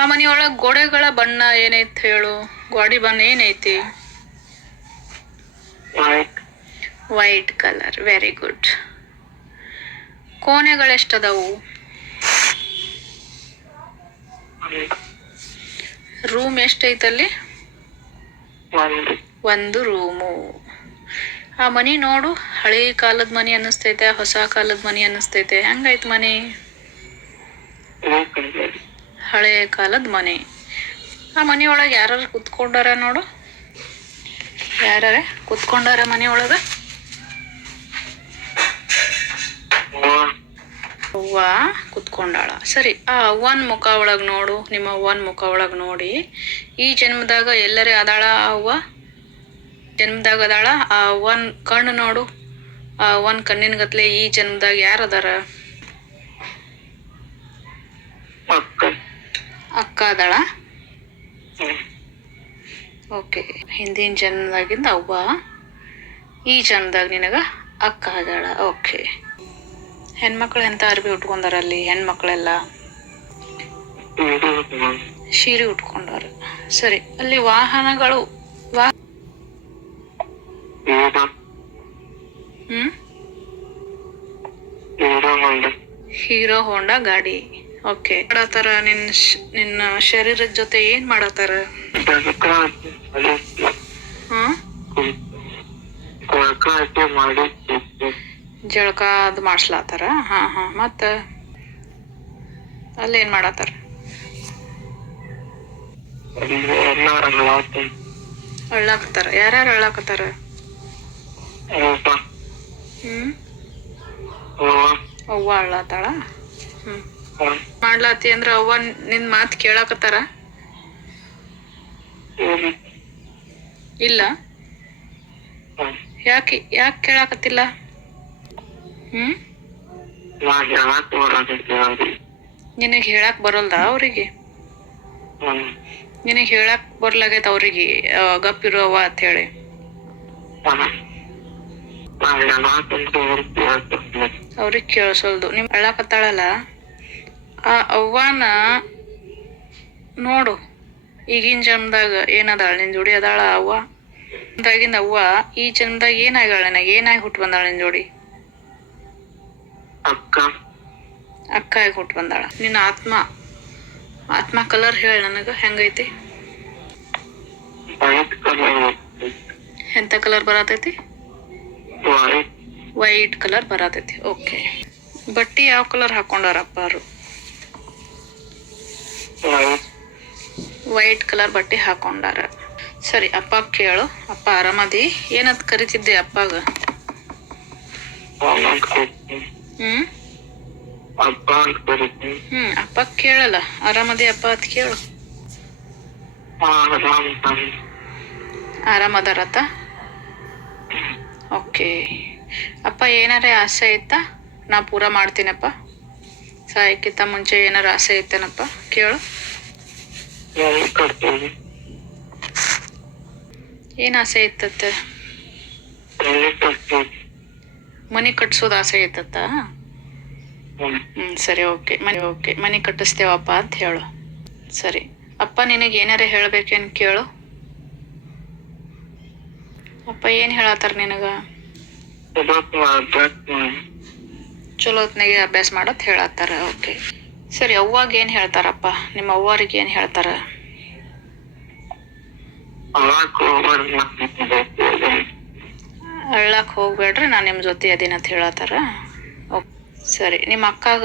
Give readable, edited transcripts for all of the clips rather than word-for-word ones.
ಆ ಮನೆಯೊಳಗೆ ಗೋಡೆಗಳ ಬಣ್ಣ ಏನೈತಿ ಹೇಳು? ಗೋಡೆ ಬಣ್ಣ ಏನೈತಿ? White colour. Very good. ಕೋಣೆಗಳು ಎಷ್ಟದಾವು? ರೂಮ್ ಎಷ್ಟೈತಲ್ಲಿ? ಒಂದು ರೂಮು. ಆ ಮನಿ ನೋಡು, ಹಳೆ ಕಾಲದ ಮನಿ ಅನ್ನಿಸ್ತೈತೆ, ಹೊಸ ಕಾಲದ ಮನಿ ಅನ್ನಿಸ್ತೈತೆ. ಹೆಂಗೈತ್ ಮನಿ? ಹಳೆ ಕಾಲದ ಮನೆ. ಆ ಮನೆಯೊಳಗೆ ಯಾರು ಕುತ್ಕೊಂಡಾರ ನೋಡು? ಯಾರ ಕುತ್ಕೊಂಡಾರ ಮನೆಯೊಳಗ? ಅವ್ವ ಕುತ್ಕೊಂಡಾಳ. ಸರಿ, ಆ ಅವ್ವನ ಮುಖ ಒಳಗೆ ನೋಡು. ನಿಮ್ಮ ಅವ್ವನ ಮುಖ ಒಳಗೆ ನೋಡಿ, ಈ ಜನ್ಮದಾಗ ಎಲ್ಲರೇ ಅದಾಳ ಆ ಅವ್ವ? ಜನ್ಮದಾಗ ಅದಾಳ? ಆ ಅವ್ವನ ಕಣ್ಣು ನೋಡು. ಆ ಅವ್ವನ ಕಣ್ಣಿನ ಗತ್ಲೆ ಈ ಜನ್ಮದಾಗ ಯಾರು ಅದಾರ? ಅಕ್ಕ ಅದಾಳ? ಓಕೆ. ಹಿಂದಿನ ಜನ್ಮದಾಗಿಂದ ಅವ್ವ, ಈ ಜನ್ಮದಾಗ ನಿನಗ ಅಕ್ಕ ಅದಾಳ. ಓಕೆ. ಹೆಣ್ಮಕ್ಳು ಎಂತ ಅರ್ಬಿ ಉಟ್ಕೊಂಡಾರ ಅಲ್ಲಿ? ಹೆಣ್ಮಕ್ಳೆಲ್ಲ ಸೀರೆ ಉಟ್ಕೊಂಡಾರ. ಸರಿ, ಅಲ್ಲಿ ವಾಹನಗಳು ಹೀರೋ ಹೋಂಡಾ ಗಾಡಿ. ಓಕೆ. ಮಾಡತಾರ ನಿನ್ನ ಶರೀರದ ಜೊತೆ ಏನ್ ಮಾಡತಾರ? ಜಳಕ ಅದು ಮಾಡ್ಸ್ಲಾತಾರ. ಹಾ ಹಾ. ಮತ್ತ ಅಲ್ಲೇನ್ ಮಾಡತಾರ? ಅಳ್ಳಾಕತ್ತಾರ. ಯಾರ್ಯಾರು ಅಳ್ಳಾಕತ್ತಾರ? ಅವ್ವ ಅಳ್ಳಾತಾಳ. ಮಾಡ್ಲಾತಿ ಅಂದ್ರ ಅವ್ವ ನಿನ್ ಮಾತ್ ಕೇಳಾಕತ್ತಾರ? ಇಲ್ಲ. ಯಾಕೆ ಕೇಳಾಕತ್ತಿಲ್ಲ? ನಿನಗ್ ಹೇಳಾಕ್ ಬರಲ್ದ ಅವ್ರಿಗೆ? ನಿನಗ್ ಹೇಳಾಕ್ ಬರ್ಲಾಗೈತ ಅವ್ರಿಗೆ ಗಪ್ಪಿರು ಅವ್ವ ಅಂತ ಹೇಳಿ? ಅವ್ರಿಗೆ ಕೇಳಿಸಲ್ದು. ನಿಮ್ ಅಳ್ಳಾಕತ್ತಾಳಲ್ಲ, ಆ ಅವ್ವನ ನೋಡು. ಈಗಿನ ಜನ್ಮದಾಗ ಏನದಾಳ? ನಿನ್ ಜೋಡಿ ಅದಾಳ ಅವ್ವ? ದಾಗಿಂದ ಅವ್ವ ಈ ಜನ್ಮದಾಗ ಏನಾಗ್ಯಾಳ? ನನಗೆ ಏನಾಗಿ ಹುಟ್ಟು ಬಂದಾಳ ನಿನ್ ಜೋಡಿ? ಅಕ್ಕ ಆಗಿ ಹುಟ್ಟು ಬಂದಾಳ. ನಿನ್ನ ಆತ್ಮ ಕಲರ್ ಹೇಳ ನನಗ, ಹೆಂಗೈತಿ? ಎಂತ ಕಲರ್ ಬರತೈತಿ? ವೈಟ್ ಕಲರ್ ಬರತೈತಿ. ಓಕೆ. ಬಟ್ಟಿ ಯಾವ ಕಲರ್ ಹಾಕೊಂಡಾರಪ್ಪ ಅವರು? ವೈಟ್ ಕಲರ್ ಬಟ್ಟೆ ಹಾಕೊಂಡಾರ. ಸರಿ, ಅಪ್ಪ ಕೇಳು. ಅಪ್ಪ ಆರಾಮದಿ? ಏನಂತ ಕರಿತಿದ್ದೆ ಅಪ್ಪಾಗ? ಅಪ್ಪ ಕೇಳಲ್ಲ. ಆರಾಮದಿ ಅಪ್ಪ ಅಂತ ಕೇಳು. ಆರಾಮದಾರತ್ತ? ಓಕೆ. ಅಪ್ಪ ಏನಾರ ಆಸೆ ಐತಾ? ನಾ ಪೂರ ಮಾಡ್ತೀನಪ್ಪ. ಸಾಯಕ್ಕಿಂತ ಮುಂಚೆ ಏನಾರ ಆಸೆ ಐತೇನಪ್ಪ? ಕೇಳು. ಏನ್ ಆಸೆ ಇತ್ತತ್ತ? ಮನಿ ಕಟ್ಸೋದ್ ಆಸೆ ಐತತ್ತ? ಸರಿ, ಓಕೆ. ಮನಿ ಕಟ್ಟಿಸ್ತೇವಪ್ಪ ಅಂತ ಹೇಳು. ಸರಿ, ಅಪ್ಪ ನಿನಗೆ ಏನಾರ ಹೇಳ್ಬೇಕೇನ್ ಕೇಳು. ಅಪ್ಪ ಏನ್ ಹೇಳತ್ತಾರ ನಿನಗ? ಚಲೋ ಹೊತ್ನಾಗೆ ಅಭ್ಯಾಸ ಮಾಡತ್ ಹೇಳತ್ತಾರ. ಓಕೆ. ಸರಿ, ಅವ್ವಾಗ ಏನ್ ಹೇಳ್ತಾರಪ್ಪ? ನಿಮ್ಮ ಅವ್ವಾರಿಗೆ ಏನ್ ಹೇಳ್ತಾರ? ಅಳ್ಳಾಕ್ ಹೋಗ್ಬೇಡ್ರಿ, ನಾ ನಿಮ್ ಜೊತೆ ಅದೀನ ಅಂತ ಹೇಳತ್ತಾರ. ಸರಿ, ನಿಮ್ಮ ಅಕ್ಕಾಗ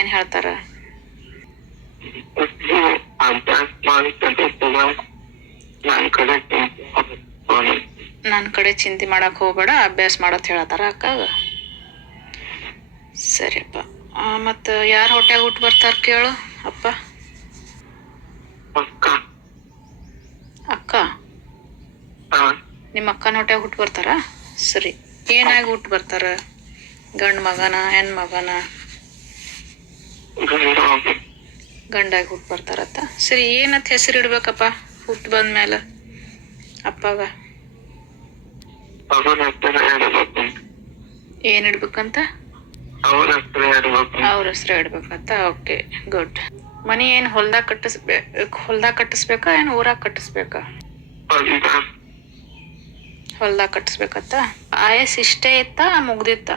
ಏನ್ ಹೇಳ್ತಾರ? ನನ್ ಕಡೆ ಚಿಂತೆ ಮಾಡಕ್ ಹೋಗ್ಬೇಡ, ಅಭ್ಯಾಸ ಮಾಡತ್ ಹೇಳತ್ತಾರ ಅಕ್ಕಾಗ. ಸರಿಯಪ್ಪ. ಮತ್ತ ಯಾರ ಹೊಟ್ಯಾಗ ಹುಟ್ಟು ಬರ್ತಾರ ಕೇಳು ಅಪ್ಪ? ಅಕ್ಕ? ನಿಮ್ಮ ಅಕ್ಕನ ಹೊಟ್ಯಾಗ ಹುಟ್ಟು ಬರ್ತಾರ? ಸರಿ, ಏನಾಗಿ ಹುಟ್ಟು ಬರ್ತಾರ? ಗಂಡ್ ಮಗನ ಹೆಣ್ ಮಗನ? ಗಂಡಾಗಿ ಹುಟ್ಟು ಬರ್ತಾರತ್ತ. ಸರಿ, ಏನತ್ ಹೆಸರು ಇಡ್ಬೇಕಪ್ಪ ಹುಟ್ಟು ಬಂದ್ಮೇಲೆ ಅಪ್ಪಾಗ? ಏನ್ ಇಡ್ಬೇಕಂತ? ಅವ್ರ ಹೆಸರು ಇಡ್ಬೇಕಂತ. Okay, good. ಮನಿ ಏನು ಹೊಲ್ದಾಗ ಕಟ್ಟಿಸ್ಬೇಕಾ ಏನು ಊರಾಗ ಕಟ್ಟಿಸ್ಬೇಕಾ? ಹೊಲ್ದಾಗ ಕಟ್ಟಿಸ್ಬೇಕತ್ತ. ಆಯಸ್ ಇಷ್ಟೇ ಇತ್ತ ಮುಗ್ದಿತ್ತ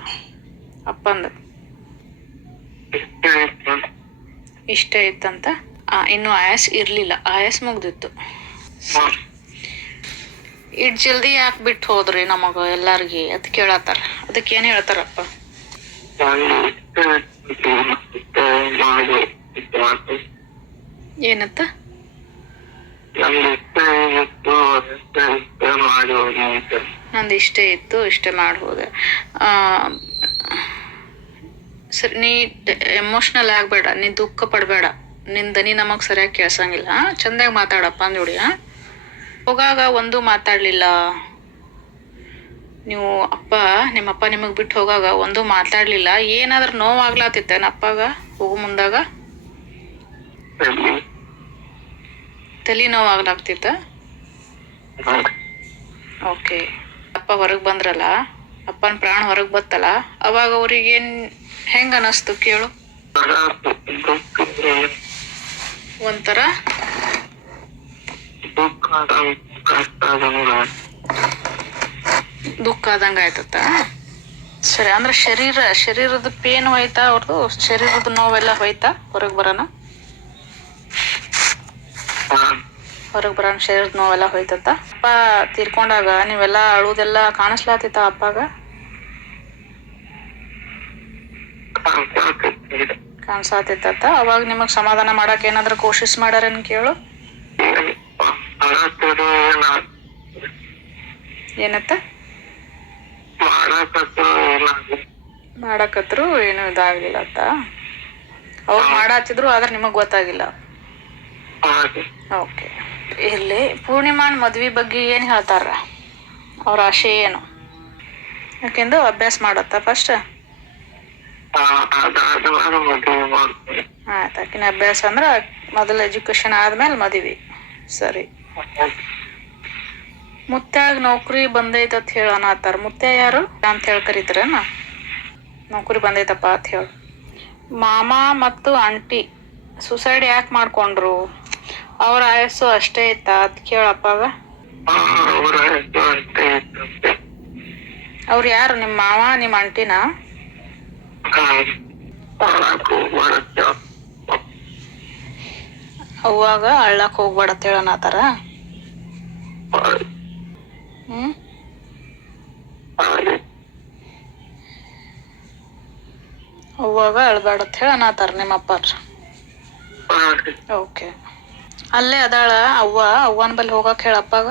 ಅಪ್ಪಂದು? ಇಷ್ಟೇ ಇತ್ತಂತ. ಇನ್ನು ಆಯಸ್ ಇರ್ಲಿಲ್ಲ, ಆಯಸ್ ಮುಗ್ದಿತ್ತು. ಇಟ್ ಜಲ್ದಿ ಯಾಕೆ ಬಿಟ್ಟು ಹೋದ್ರಿ ನಮಗ ಎಲ್ಲಾರ್ಗಿ ಅದ್ ಕೇಳತ್ತಾರ. ಅದಕ್ಕೆ ಏನ್ ಹೇಳ್ತಾರಪ್ಪ? ಏನತ್ತ? ನಂದು ಇಷ್ಟೇ ಇತ್ತು, ಇಷ್ಟೇ ಮಾಡ್ಬೋದೆ. ಸರಿ, ನೀ ಎಮೋಷ್ನಲ್ ಆಗ್ಬೇಡ, ನೀ ದುಃಖ ಪಡ್ಬೇಡ. ನಿನ್ ದನಿ ನಮಗ್ ಸರಿಯಾಗಿ ಕೇಳ್ಸಂಗಿಲ್ಲ. ಚಂದಾಗಿ ಮಾತಾಡಪ್ಪ ಅಂದೋಡಿ. ಹೋಗಾಗ ಒಂದು ಮಾತಾಡ್ಲಿಲ್ಲ ನೀವು. ನಿಮ್ಮಪ್ಪ ನಿಮಗ್ ಬಿಟ್ಟು ಹೋಗಾಗ ಒಂದು ಮಾತಾಡ್ಲಿಲ್ಲ. ಏನಾದ್ರೂ ನೋವಾಗ್ಲಾತಿತ್ತೇನ ಅಪ್ಪಾಗ ಹೋಗು ಮುಂದಾಗ? ತಲೆ ನೋವಾಗ್ಲಾಗ್ತಿತ್ತ? ಓಕೆ. ಅಪ್ಪ ಹೊರಗ್ ಬಂದ್ರಲ್ಲ, ಅಪ್ಪನ ಪ್ರಾಣ ಹೊರಗ್ ಬತ್ತಲ್ಲ, ಅವಾಗ ಅವ್ರಿಗೇನ್ ಹೆಂಗ ಅನಸ್ತು ಕೇಳು? ಒಂಥರ ದುಃಖ ಆದಂಗ ಆಯ್ತತ್ತ. ಸರಿ, ಅಂದ್ರೆ ಶರೀರದ ಪೇನ್ ಹೋಯ್ತಾ? ಅವ್ರದ್ದು ಶರೀರದ ನೋವೆಲ್ಲ ಹೋಯ್ತಾ? ಹೊರಗ್ ಬರೋಣ ಶರೀರದ ನೋವೆಲ್ಲ ಹೋಯ್ತತ್ತ. ಅಪ್ಪ ತೀರ್ಕೊಂಡಾಗ ನೀವೆಲ್ಲ ಅಳುದೆಲ್ಲ ಕಾಣಿಸ್ಲಾತಿತ್ತ ಅಪ್ಪಾಗ? ಕಾಣಿಸಾತಿತ್ತ. ಅವಾಗ ನಿಮಗ್ ಸಮಾಧಾನ ಮಾಡಕ್ ಏನಾದ್ರೂ ಕೋಶಿಸ್ ಮಾಡ್ಯಾರನ್ ಕೇಳು? ಏನತ್ತ? ಮಾಡಕತ್ರು ಏನು ಇದಾಗ್ಲಿಲ್ಲ ಅತ್ತ. ಅವ್ರು ಮಾಡಾತಿದ್ರು ಆದ್ರೆ ನಿಮಗ್ ಗೊತ್ತಾಗಿಲ್ಲ. ಓಕೆ, ಇಲ್ಲಿ ಪೂರ್ಣಿಮಾನ್ ಮದ್ವಿ ಬಗ್ಗೆ ಏನ್ ಹೇಳ್ತಾರ? ಅವ್ರ ಆಶೆ ಏನು? ಯಾಕೆಂದು ಅಭ್ಯಾಸ ಮಾಡತ್ತ ಫಸ್ಟ್. ಆಯ್ತು, ಆಕಿನ ಅಭ್ಯಾಸ ಅಂದ್ರ ಮೊದಲ ಎಜುಕೇಶನ್ ಆದ್ಮೇಲೆ ಮದ್ವಿ. ಸರಿ. ಮುತ್ಯಾಗ ನೌಕರಿ ಬಂದೈತತ್ ಹೇಳನತ್ತಾರ. ಮುತ್ಯ ಯಾರು ಅಂತ ಹೇಳಿ ಕರೀತಾರೇನ? ನೌಕರಿ ಬಂದೈತಪ್ಪ ಅಂತ ಹೇಳಿ. ಮಾಮ ಮತ್ತು ಆಂಟಿ ಸುಸೈಡ್ ಯಾಕೆ ಮಾಡ್ಕೊಂಡ್ರು? ಅವ್ರ ಆಯಸ್ಸು ಅಷ್ಟೇ ಇತ್ತ ಅದ್ ಕೇಳಪ್ಪಾಗ. ಅವ್ರು ಯಾರು? ನಿಮ್ ಮಾವ ನಿಮ್ ಆಂಟಿನ? ಅವಾಗ ಅಳ್ಳಕ್ ಹೋಗ್ಬೇಡ ಅಂತ ಹೇಳನತ್ತಾರ. ಅವಾಗ ಅಳ್ಬೇಡ ಅಂತ ಹೇಳನತ್ತಾರ ನಿಮ್ಮ ಅಪ್ಪಾರ. ಓಕೆ. ಅಲ್ಲೇ ಅದಾಳ ಅವ್ವನ ಬಲ್ಲಿ ಹೋಗಕ್ ಹೇಳಪ್ಪಾಗ.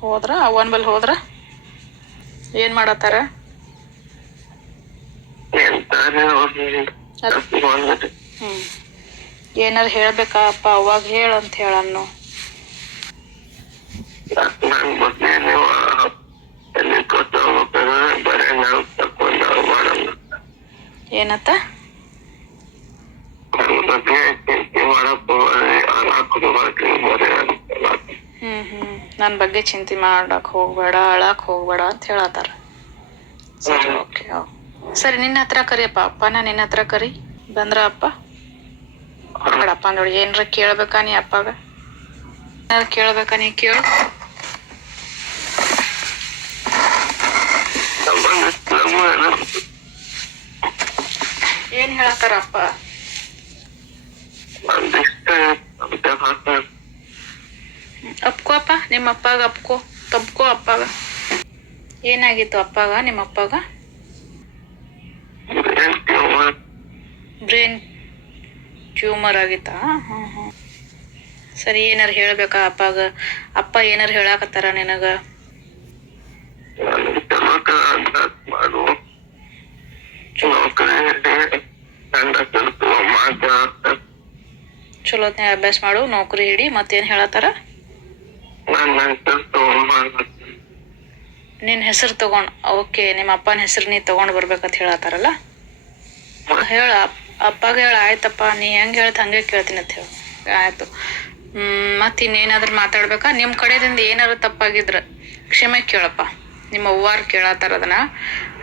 ಹೋದ್ರ ಅವ್ವನ ಬಲ್ಲಿ ಹೋದ್ರ ಏನ್ ಮಾಡತ್ತಾರ? ಏನಾರ ಹೇಳ್ಬೇಕಪ್ಪ ಅವಾಗ ಹೇಳಂತ ಹೇಳನ್ನು. ಏನತ್ತ? ನನ್ ಬಗ್ಗೆ ಚಿಂತೆ ಮಾಡಕ್ ಹೋಗ್ಬೇಡ, ಅಳಕ್ ಹೋಗ್ಬೇಡ ಅಂತ ಹೇಳತ್ತಾರ. ಸರಿ, ಓಕೆ. ಸರಿ, ನಿನ್ನ ಹತ್ರ ಕರಿಯಪ್ಪ ಅಪ್ಪನ. ನಿನ್ನ ಹತ್ರ ಕರಿ. ಬಂದ್ರ ಅಪ್ಪ? ಬೇಡಪ್ಪ ನೋಡಿ. ಏನ್ರ ಕೇಳ್ಬೇಕಾ ನೀ ಅಪ್ಪಾಗ? ಏನಾರ ಕೇಳ್ಬೇಕಾ ನೀ? ಕೇಳು. ಏನ್ ಹೇಳತ್ತಾರ ಅಪ್ಪ? ಅಪ್ಕೋ ಅಪ್ಪ, ನಿಮ್ಮ ಅಪ್ಪಾಗ ತಪ್ಕೋ ಅಪ್ಪಾಗ. ಏನಾಗಿತ್ತು ಅಪ್ಪಾಗ? ನಿಮ್ಮ ಅಪ್ಪಾಗ ಬ್ರೇನ್ ಟ್ಯೂಮರ್ ಆಗಿತ್ತಾ? ಸರಿ, ಏನಾರ ಹೇಳ್ಬೇಕಾ ಅಪ್ಪಾಗ? ಅಪ್ಪ ಏನಾರ ಹೇಳಾಕತ್ತಾರ ನಿನಗ? ಚಲೋತ್ನಾಗ ಅಭ್ಯಾಸ ಮಾಡು, ನೌಕರಿ ಹಿಡಿ. ಮತ್ತೇನ್ ಹೇಳತ್ತಾರ? ನಿನ್ ಹೆಸರು ತಗೊಂಡ್. ಓಕೆ, ನಿಮ್ಮ ಅಪ್ಪನ ಹೆಸರು ನೀ ತಗೊಂಡ್ ಬರ್ಬೇಕಂತ ಹೇಳತ್ತಾರಲ್ಲ? ಹೇಳ ಅಪ್ಪಾಗ. ಹೇಳ. ಆಯ್ತಪ್ಪ, ನೀ ಹೆಂಗ್ ಹೇಳ್ತ ಹಂಗೆ ಕೇಳ್ತೀನಿ ಅಂತ ಹೇಳ. ಆಯ್ತು. ಮತ್ ಇನ್ನೇನಾದ್ರೂ ಮಾತಾಡ್ಬೇಕಾ? ನಿಮ್ ಕಡೆದಿಂದ ಏನಾದ್ರು ತಪ್ಪಾಗಿದ್ರ ಕ್ಷಮೆ ಕೇಳಪ್ಪ. ನಿಮ್ಮ ಅವ್ವಾರು ಕೇಳತ್ತಾರ ಅದನ್ನ.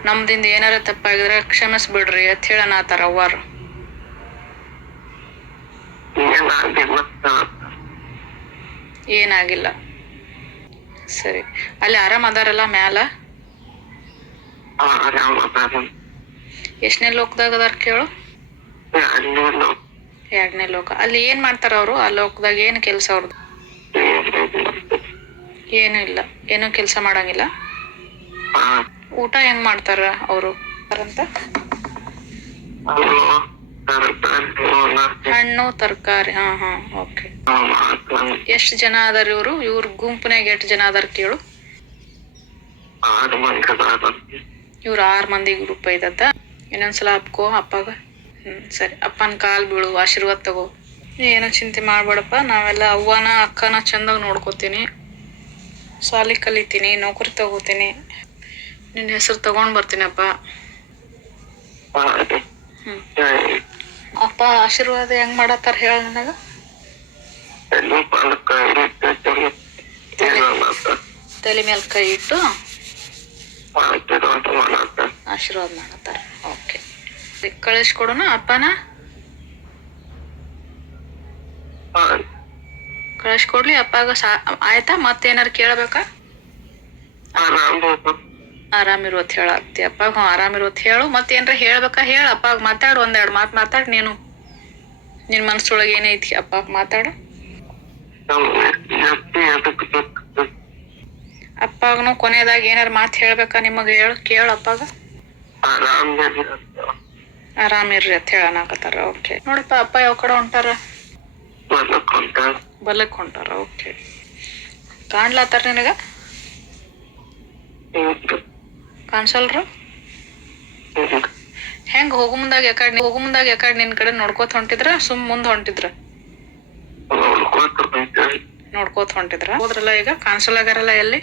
ನಮ್ದಿಂದ ಏನಾರ ತಪ್ಪಾಗಿದ್ರ ಕ್ಷಮಿಸ್ಬಿಡ್ರಿ ಅಂತ ಹೇಳನತ್ತಾರ ಅವ್ವಾರು. ಏನಾಗಿಲ್ಲ. ಸರಿ, ಅಲ್ಲಿ ಆರಾಮ್ ಅದಾರಲ್ಲ ಮ್ಯಾಲ? ಎಷ್ಟನೇ ಲೋಕದಾಗ ಅದಾರ ಕೇಳು? 2ನೇ ಲೋಕ. ಅಲ್ಲಿ ಏನ್ ಮಾಡ್ತಾರ ಅವರು? ಆ ಲೋಕದಾಗ ಏನು ಕೆಲ್ಸ ಅವ್ರದ್ದು? ಏನು ಇಲ್ಲ, ಏನು ಕೆಲ್ಸ ಮಾಡಂಗಿಲ್ಲ. ಊಟ ಹೆಂಗ್ ಮಾಡ್ತಾರ ಅವರು ಅಂತ? ಹಣ್ಣು ತರಕಾರಿ. ಹಾ ಹಾ, ಓಕೆ. ಎಷ್ಟ್ ಜನ ಅದಾರ ಇವ್ರು? ಇವ್ರ ಗುಂಪಿನಾಗ ಎಷ್ಟ್ ಜನ ಅದಾರ ಕೇಳು? ಇವ್ರ 6 ಮಂದಿ ಗ್ರೂಪ್ ಐತತ್ತ. ಇನ್ನೊಂದ್ಸಲ ಅಪ್ಕೋ ಅಪ್ಪಾಗ. ಸರಿ, ಅಪ್ಪನ ಕಾಲ್ ಬೀಳು, ಆಶೀರ್ವಾದ ತಗೋ. ಏನೋ ಚಿಂತೆ ಮಾಡ್ಬೇಡಪ್ಪ, ನಾವೆಲ್ಲ ಅವ್ವನ ಅಕ್ಕನ ಚಂದಾಗ ನೋಡ್ಕೋತೀನಿ, ಸಾಲಿ ಕಲಿತೀನಿ, ನೌಕರಿ ತಗೋತೀನಿ, ನಿನ್ನ ಹೆಸರು ತಗೊಂಡ್ ಬರ್ತೀನಪ್ಪ. ಅಪ್ಪ ಆಶೀರ್ವಾದ ಹೆಂಗ್ ಮಾಡತ್ತಾರ ಹೇಳ ನನಗ? ತಲೆ ಮೇಲೆ ಕೈ ಇಟ್ಟು ಆಶೀರ್ವಾದ ಮಾಡತ್ತಾರ. ಓಕೆ, ಕಳಿಸ್ಕೊಡೋಣ ಅಪ್ಪನ? ಕಳಿಸ್ಕೊಡ್ಲಿ ಅಪ್ಪಾಗ? ಆಯ್ತಾ? ಮತ್ತೇನಾರು ಕೇಳಬೇಕಾ? ಆರಾಮಿರೋತ್ ಹೇಳತ್ತಿ ಅಪ್ಪಾಗ? ಆರಾಮಿರೋತ್ ಹೇಳು. ಮತ್ತೇನ್ರ ಹೇಳ್ಬೇಕಾ? ಹೇಳ ಅಪ್ಪಾಗ. ಮಾತಾಡು, 1-2 ಮಾತು ಮಾತಾಡ್ ನೀನು. ನಿನ್ ಮನ್ಸೊಳಗೆ ಏನೈತಿ ಅಪ್ಪಾಗ ಮಾತಾಡು. ಅಪ್ಪಾಗನು ಕೊನೆಯದಾಗ ಏನಾರ ಮಾತು ಹೇಳ್ಬೇಕಾ ನಿಮಗ? ಹೇಳು, ಕೇಳು ಅಪ್ಪಾಗ. ಆರಾಮಿರ್ರಿ ಅಂತ ಹೇಳನಾಕತ್ತಾರ. ಓಕೆ. ನೋಡಪ್ಪ, ಅಪ್ಪ ಯಾವ ಕಡೆ ಹೊಂಟಾರ? ಬಲಕ್ ಹೊಂಟಾರ. ಓಕೆ. ಕಾಣ್ಲತ್ತಾರ ನಿನಗ? ಕಾಣಿಸಲ್ರ? ಹೆಂಗ್ ಹೋಗು ಮುಂದಾಗ ಯಾಕಡೆ ನಿನ್ ಕಡೆ ನೋಡ್ಕೋತ ಹೊಂಟಿದ್ರ? ಮುಂದ್ ಹೊಂಟಿದ್ರ? ನೋಡ್ಕೋತ ಹೊಂಟಿದ್ರ. ಹೋದ್ರಲ್ಲ ಈಗ? ಕಾಣಿಸಲಾಗಾರಲ್ಲ ಎಲ್ಲಿ?